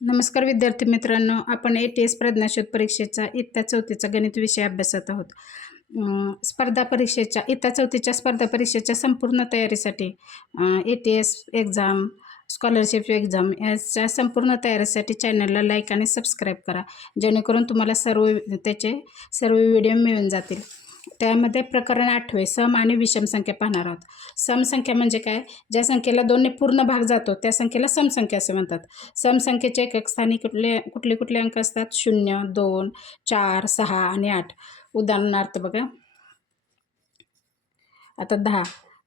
नमस्कार विद्यार्थी मित्रांनो, आपण ATS प्रज्ञाशोध परीक्षेचा इयत्ता 4थीचा गणित विषय अभ्यासत आहोत. स्पर्धा परीक्षेच्या इयत्ता 4थीच्या स्पर्धा परीक्षेच्या संपूर्ण तयारीसाठी ATS एक्झाम, स्कॉलरशिप एक्झाम याच्या संपूर्ण तयारीसाठी चॅनलला लाईक आणि सबस्क्राईब करा, जेणेकरून तुम्हाला त्याचे सर्व व्हिडिओ मिळून जातील. त्यामध्ये प्रकरण 8 सम आणि विषम संख्या पाहणार आहोत. सम संख्या म्हणजे काय? ज्या संख्येला 2ने पूर्ण भाग जातो त्या संख्येला सम संख्या असे म्हणतात. सम संख्येचे एकक स्थानी कुठले अंक असतात? 0, 2, 4, 6 आणि 8. उदाहरणार्थ बघा, आता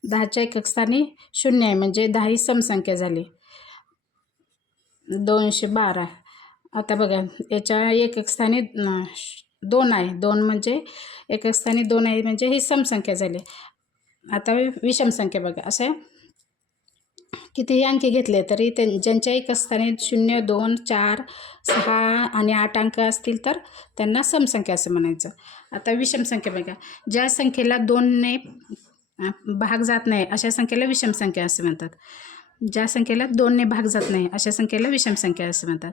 10च्या एकक स्थानी 0 आहे म्हणजे 10 ही सम संख्या झाली. 212. आता बघा, याच्या एकक स्थानी 2 आहे, 2 म्हणजे एकक स्थानी 2 आहे म्हणजे ही सम संख्या झाली. आता विषम संख्या बघा, असे कितीही अंकी घेतले तरी ज्यांच्या एकक स्थानी 0, 2, 4, 6 आणि 8 अंक असतील तर त्यांना सम संख्या असं म्हणायचं. आता विषम संख्या बघा, ज्या संख्येला 2ने भाग जात नाही अशा संख्येला विषम संख्या असं म्हणतात. ज्या संख्येला 2ने भाग जात नाही अशा संख्येला विषम संख्या असं म्हणतात.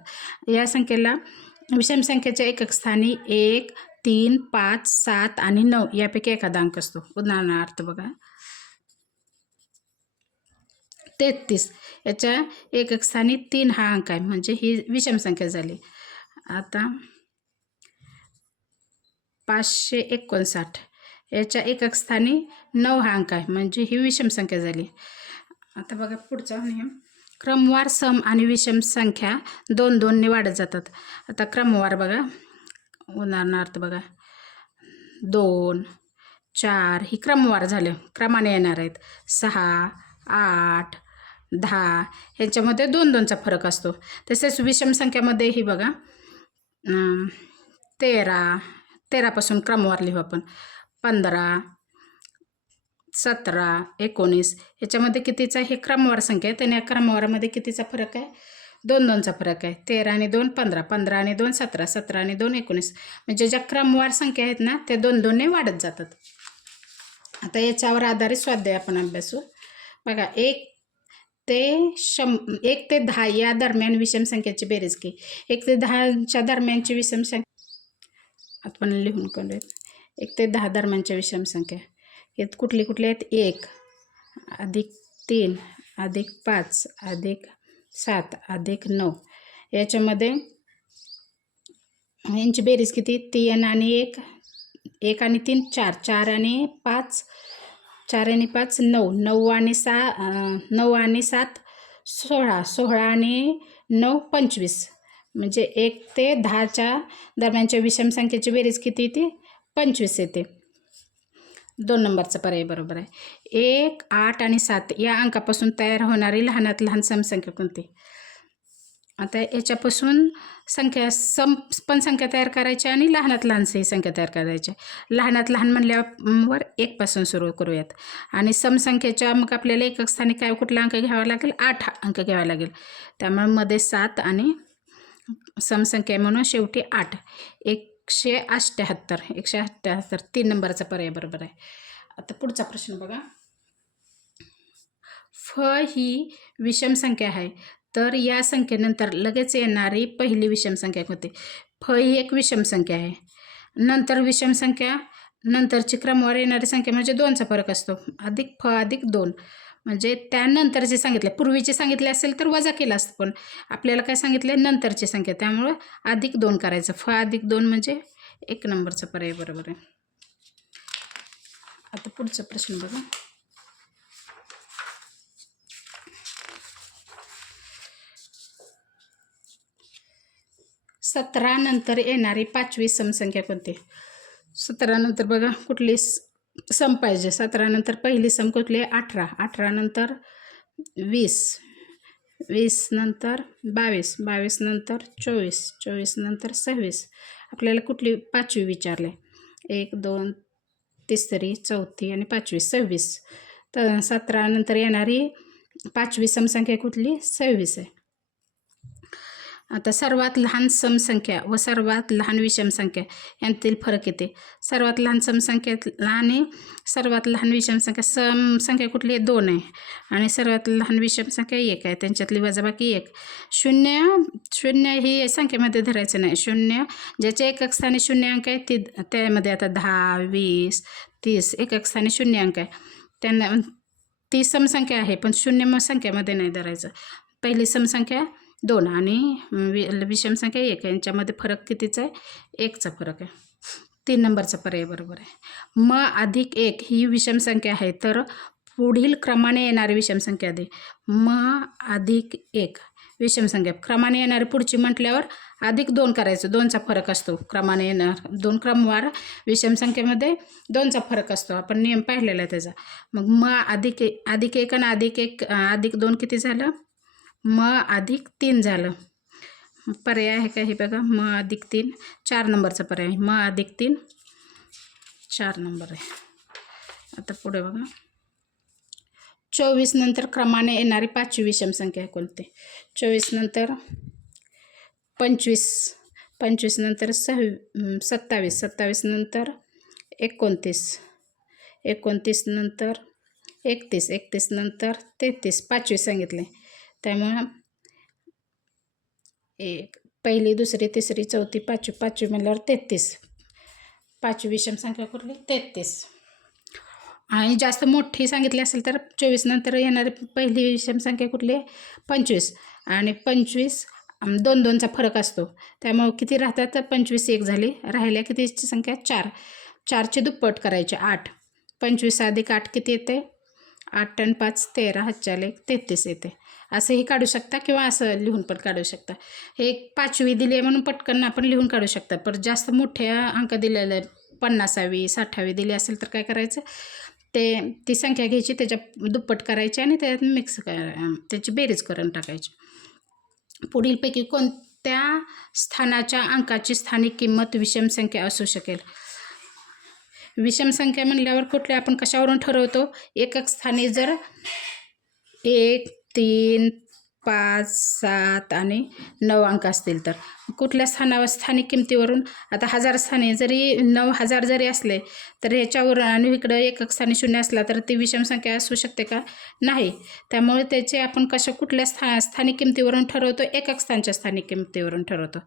या संख्येला विषम संख्येच्या एकक स्थानी 1, 3, 5, 7 आणि 9 यापैकी एखादा अंक असतो. उदाहरणार्थ बघा, 33. याच्या एकक स्थानी 3 हा अंक आहे म्हणजे ही विषम संख्या झाली. आता 559. याच्या एकक स्थानी 9 हा अंक आहे म्हणजे ही विषम संख्या झाली. आता बघा पुढचा नियम, क्रमवार सम आणि विषम संख्या 2-2ने वाढत जातात. आता क्रमवार बघा, उदाहरणार्थ बघा, 2, 4 ही क्रमवार झाले, क्रमाने येणार आहेत. 6, 8, 10 ह्यांच्यामध्ये 2-2चा फरक असतो. तसेच विषम संख्यामध्ये ही बघा, 13पासून क्रमवार लिहू आपण. 15, 17, 19 याच्यामध्ये कितीचा हे क्रमवार संख्या आहे, त्याने या क्रमवारामध्ये कितीचा फरक आहे? 2-2चा फरक आहे. 13 आणि 2 15, 15 आणि 2 17, 17 आणि 2 19 म्हणजे ज्या क्रमवार संख्या आहेत ना त्या 2-2ने वाढत जातात. आता याच्यावर आधारित स्वाध्याय आपण अभ्यासू. बघा, 1 ते 10 या दरम्यान विषम संख्येची बेरीज की 1 ते 10च्या दरम्यानची विषम संख्या आपण लिहून करूयात. 1 ते 10 दरम्यानच्या विषम संख्या यात कुठली आहेत? 1 अधिक 3 अधिक 5 अधिक 7 अधिक 9. याच्यामध्ये यांची बेरीज किती? 3 आणि 1, 1 आणि 3 4, 4 आणि 5 9, 9 आणि 7 16, 16 आणि 9 25 म्हणजे 1 ते 10च्या दरम्यानच्या विषम संख्येची बेरीज किती येते? 25 येते. 2 नंबरचा पर्याय बरोबर आहे. 1, 8 आणि 7 या अंकापासून तयार होणारी लहानात लहान समसंख्या कोणती? आता याच्यापासून पण संख्या तयार करायची आणि लहानात लहानशी संख्या तयार करायची. लहानात लहान म्हणल्यावर 1 पासून सुरू करूयात आणि समसंख्येच्या मग आपल्याला एकक स्थानी कुठला अंक घ्यावा लागेल? 8 अंक घ्यावा लागेल. त्यामुळे मध्ये 7 आणि समसंख्या म्हणून शेवटी 8. 178 3 नंबरचा पर्याय बरोबर आहे. आता पुढचा प्रश्न बघा, फ ही विषम संख्या आहे तर या संख्येनंतर लगेच येणारी पहिली विषम संख्या कोणती? फ ही एक विषम संख्या आहे. नंतर विषम संख्या नंतरची क्रमवार येणारी संख्या म्हणजे 2चा फरक असतो. अधिक फ अधिक 2 म्हणजे त्यानंतरचे सांगितले, पूर्वीचे सांगितले असेल तर वजा केलं असतं, पण आपल्याला काय सांगितले? नंतरची संख्या, त्यामुळं अधिक 2 करायचं. फ अधिक 2 म्हणजे 1 नंबरचा पर्याय बरोबर आहे. आता पुढचा प्रश्न बघा, सतरा नंतर येणारी 5वी समसंख्या कोणती? 17 नंतर बघा कुठली सम पाहिजे. 17 नंतर पहिली सम कुठली? 18. 18 नंतर 20. 20 नंतर 22. 22 नंतर 24. 24 नंतर 26. आपल्याला कुठली 5वी विचारले? 1, 2, 3, 4 आणि 5वी 26. तर 17 नंतर येणारी 5वी समसंख्या कुठली? 26 आहे. आता सर्वात लहान समसंख्या व सर्वात लहान विषम संख्या यांतील फरक येते. सर्वात लहान समसंख्या आणि सर्वात लहान विषम संख्या. समसंख्या कुठली आहे? 2 आहे आणि सर्वात लहान विषम संख्या 1 आहे. त्यांच्यातली वजाबाकी 1. शून्य ही संख्येमध्ये धरायचं नाही. शून्य ज्याच्या एकक स्थानी शून्य अंक आहे त्यामध्ये आता 10, 20, 30 एकक स्थानी शून्य अंक आहे. त्यांना ती समसंख्या आहे, पण शून्य संख्येमध्ये नाही धरायचं. पहिली समसंख्या 2 आणि विषम संख्या 1 आहे. यांच्यामध्ये फरक कितीचा आहे? 1चा फरक आहे. 3 नंबरचा पर्याय बरोबर आहे. म अधिक 1 ही विषम संख्या आहे, तर पुढील क्रमाने येणारी विषम संख्या दे. म अधिक 1 विषम संख्या. क्रमाने येणारी पुढची म्हटल्यावर अधिक 2 करायचं. 2चा फरक असतो क्रमाने येणार. 2 क्रमवार विषम संख्येमध्ये 2चा फरक असतो. आपण नियम पाहिलेला आहे त्याचा. मग म अधिक 1 आणि अधिक 2 किती झालं? म अधिक 3 झालं. पर्याय आहे का हे बघा. म अधिक 3 4 नंबरचा पर्याय. म अधिक 3 4 नंबर आहे. आता पुढे बघा. 24 नंतर क्रमाने येणारी 5वी विषम संख्या कोणती? 24 नंतर 25, 25 नंतर 27, 27 नंतर 29, 29 नंतर 31, 31 नंतर 33. 5वी सांगितले. त्यामुळं पहिली, दुसरी, तिसरी, चौथी, 5वी म्हणल्यावर 33. 5वी विषम संख्या कुठली? 33. आणि जास्त मोठी सांगितली असेल तर 24 नंतर येणारी पहिली विषम संख्या कुठली आहे? 25. आणि 25 2चा फरक असतो. त्यामुळे किती राहतात? 25 1 झाली. राहिल्या कितीची संख्या? 4. 4ची दुप्पट करायची 8. 25 अधिक 8 किती येते? 8 आणि 5 13, 33 येते. असंही काढू शकता किंवा असं लिहून पण काढू शकता. हे 5वी दिली आहे म्हणून पटकन आपण लिहून काढू शकता. पण जास्त मोठ्या अंक दिलेले 50वी 60वी दिली असेल तर काय करायचं? ती संख्या घ्यायची, त्याच्या दुप्पट करायची आणि त्यात त्याची बेरीज करून टाकायची. पुढीलपैकी कोणत्या स्थानाच्या अंकाची स्थानिक किंमत विषम संख्या असू शकेल? विषम संख्या म्हणल्यावर कुठले आपण कशावरून ठरवतो? एकक स्थानी जर 1, 3, 5, 7 आणि 9 अंक असतील तर कुठल्या स्थानिक किमतीवरून? आता 1000 स्थानी जरी 9000 जरी असले तर ह्याच्यावरून आणि इकडं एकक स्थानी 0 असला तर ती विषम संख्या असू शकते का? नाही. त्यामुळे त्याचे आपण कुठल्या स्थानिक किमतीवरून ठरवतो? एकक स्थानच्या स्थानिक किमतीवरून ठरवतो.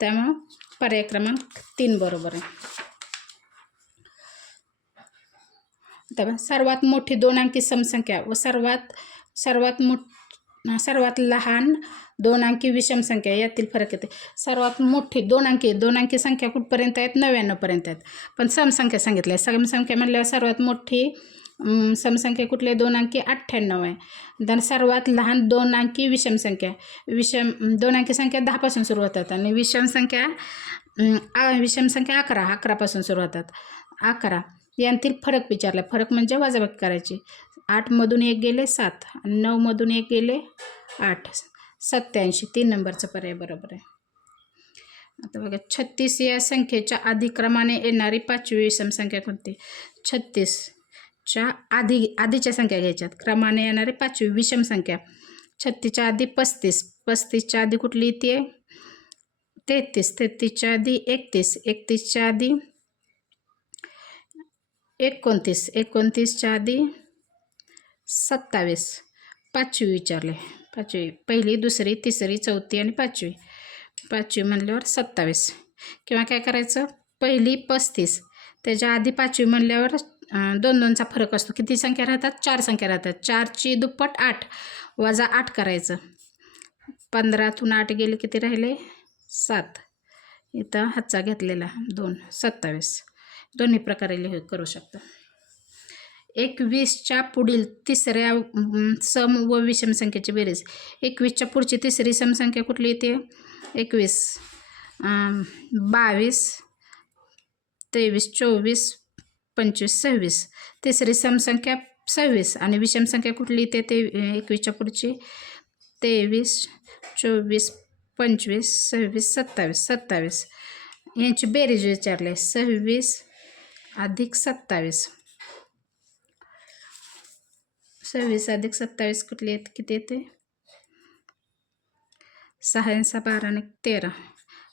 त्यामुळं पर्याय क्रमांक 3 बरोबर आहे. तर सर्वात मोठी 2 अंकी समसंख्या व सर्वात लहान 2 अंकी विषम संख्या यातील फरक येते. सर्वात मोठी 2 अंकी संख्या कुठपर्यंत आहेत? 99 पर्यंत आहेत. पण समसंख्या सांगितल्या. समसंख्या म्हणल्यावर सर्वात मोठी समसंख्या कुठली? 2 अंकी 98 आहे. तर सर्वात लहान 2 अंकी विषम संख्या. 2 अंकी संख्या 10 पासून सुरू होतात आणि विषम संख्या 11 पासून सुरू होतात. 11 यांतील फरक विचारला. फरक म्हणजे वजाबाकी करायची. 8 मधून 1 गेले 7 आणि 9 मधून 1 गेले 8. 87. 3 नंबरचा पर्याय बरोबर आहे. आता बघा. 36 या संख्येच्या अधिक्रमाने येणारी 5वी विषम संख्या कोणती? 36च्या आधीच्या संख्या घ्यायच्यात. क्रमाने येणारी 5वी विषम संख्या. 36च्या आधी 35, 35च्या आधी कुठली येते? 33, 33च्या आधी 31, 31च्या आधी 29, 29च्या आधी 27. 5वी विचारले. 5वी पहिली, दुसरी, तिसरी, चौथी आणि 5वी. 5वी म्हणल्यावर 27. किंवा काय करायचं? पहिली 35, त्याच्या आधी 5वी म्हणल्यावर 2चा फरक असतो. किती संख्या राहतात? 4 संख्या राहतात. 4ची दुप्पट 8 वजा 8 करायचं. 15तून 8 गेले किती राहिले? 7. इथं हातचा घेतलेला 2. 27. दोन्ही प्रकारे करू शकता. 21च्या पुढील तिसऱ्या सम व विषम संख्येची बेरीज. 21च्या पुढची तिसरी समसंख्या कुठली येते? 21, 22, 23, 24, 25, 26. तिसरी समसंख्या 26 आणि विषम संख्या कुठली येते? ते 21च्या पुढची 23, 24, 25, 26, 27. 27 यांची बेरीज विचारले. 26 अधिक 27. 26 अधिक 27 कुठली येते? किती येते? 6 आणि 6 12 आणि 13.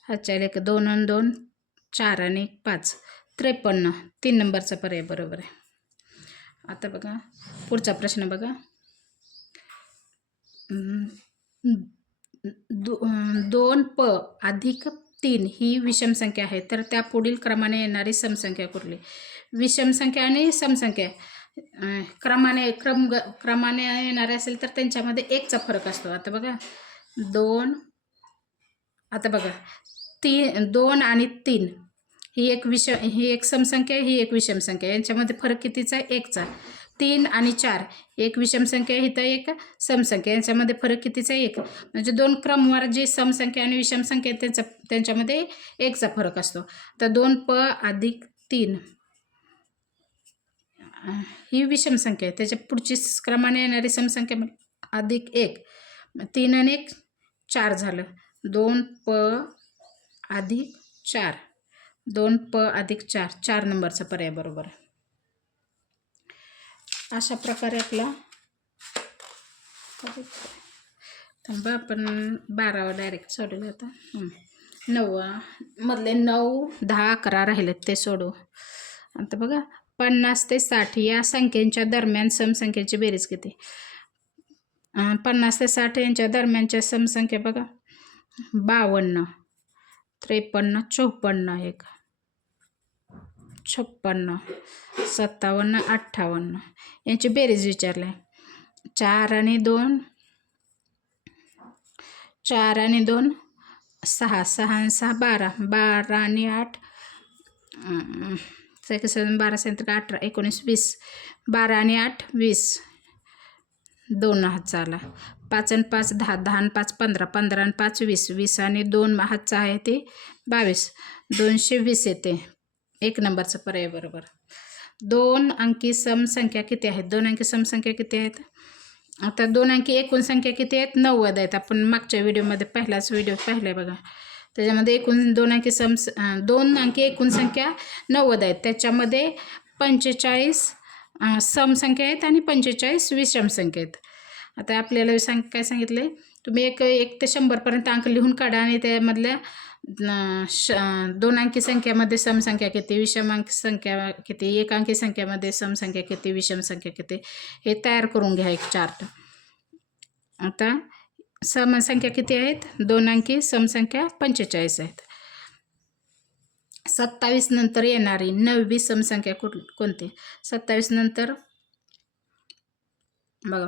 हातच्या 1 2 आणि 2 4 आणि 1 5 53. 3 नंबरचा पर्याय बरोबर आहे. आता बघा पुढचा प्रश्न बघा. 2p अधिक 3 ही विषम संख्या आहे, तर त्या पुढील क्रमाने येणारी समसंख्या कुठली? विषम संख्या आणि समसंख्या क्रमाने येणारे असेल तर त्यांच्यामध्ये 1चा फरक असतो. आता बघा 2 आणि 3 ही एक समसंख्या, ही एक विषम संख्या. यांच्यामध्ये फरक कितीचा आहे? 1चा. 3 आणि 4 एक विषम संख्या, इथं एक समसंख्या. यांच्यामध्ये फरक कितीचा आहे? 1. म्हणजे 2 क्रमवार जी समसंख्या आणि विषम संख्या त्यांच्यामध्ये 1चा फरक असतो. तर 2p अधिक 3 ही विषम संख्या आहे. त्याच्या पुढची क्रमाने येणारी समसंख्या अधिक 1. 3 आणि 1 4 झालं. 2p अधिक 4. 2p अधिक 4. 4 नंबरचा पर्याय बरोबर आहे. अशा प्रकारे आपला थांबा आपण 12वा डायरेक्ट सोडवलं होता. 9वा मधले 9 10 11 राहिलेत ते सोडू. आता बघा 50 ते 60 या संख्यांच्या दरम्यान समसंख्येची बेरीज किती? 50 ते 60 यांच्या दरम्यानच्या समसंख्या बघा 52 53 54 1 56 57 58. यांची बेरीज विचारली आहे. 4 आणि 2 6 6 आणि 6 12 12 आणि 8 12 18 19 20 12 आणि 8 20 2 हातचा आला. 5 आणि 5 10 10 आणि 5 15 15 आणि 5 20 20 आणि 2 हातचा आहे ते 22 220 येते. 1 नंबरचा पर्याय बरोबर. 2 अंकी समसंख्या किती आहेत? 2 अंकी समसंख्या किती आहेत? आता 2 अंकी एकूण संख्या किती आहेत? 90 आहेत. आपण मागच्या व्हिडिओमध्ये पहिलाच व्हिडिओ पाहिला बघा. त्याच्यामध्ये एकूण 2 अंकी एकूण संख्या 90 आहेत. त्याच्यामध्ये 45 समसंख्या आहेत आणि 45 विषम संख्या आहेत. आता आपल्याला काय सांगितले? तुम्ही 1 ते 100पर्यंत अंक लिहून काढा आणि त्यामधल्या 2 अंकी संख्यामध्ये समसंख्या किती, विषम अंकी संख्या किती, 1 अंकी संख्यामध्ये समसंख्या किती, विषम संख्या किती, हे तयार करून घ्या एक चार्ट. आता समसंख्या किती आहेत? 2 अंकी समसंख्या 45 आहेत. 27 नंतर येणारी 9वी समसंख्या कोणती? 27 नंतर बघा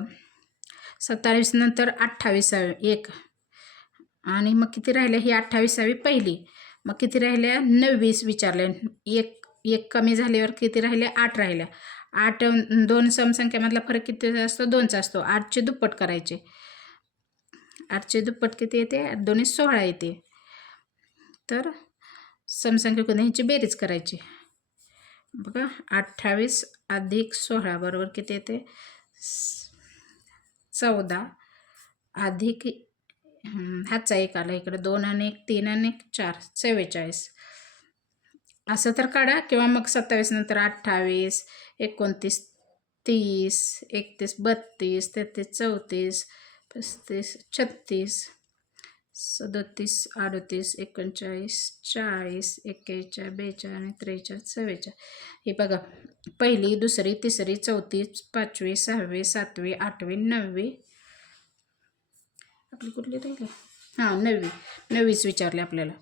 27 नंतर 28 1 आणि मग किती राहिल्या? ही 28वी पहिली. मग किती राहिल्या? 9 विचारले. 1 कमी झाल्यावर किती राहिल्या? 8 राहिल्या. 8 2 समसंख्यामधला फरक किती असतो? 2चा असतो. 8चे दुप्पट करायचे. 8चे दुप्पट किती येते? 2 16 येते. तर समसंख्या कोणती? ह्याची बेरीज करायची. बघा 28 अधिक 16 बरोबर किती येते? 14 अधिक हातचा 1 आला इकडे 2 आणि 1 3 आणि 1 4 44. असं तर काढा किंवा मग 27 नंतर 28 29 30 31 32 33 34 35 36 37 38 39 40 41 42 आणि 43 44. हे बघा पहिली, दुसरी, तिसरी, चौथी, 5वी 6वी 7वी 8वी 9वी आपली कुठली राहिली? 9वीच विचारले आपल्याला.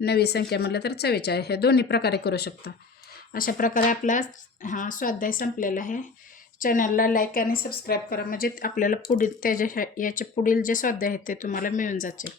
9वी संख्या म्हटलं तर 44. हे दोन्ही प्रकारे करू शकता. अशा प्रकारे आपला हा स्वाध्याय संपलेला आहे. चॅनलला लाईक आणि सबस्क्राईब करा म्हणजे आपल्याला याचे पुढील जे स्वाध्याय आहेत ते तुम्हाला मिळून जातील.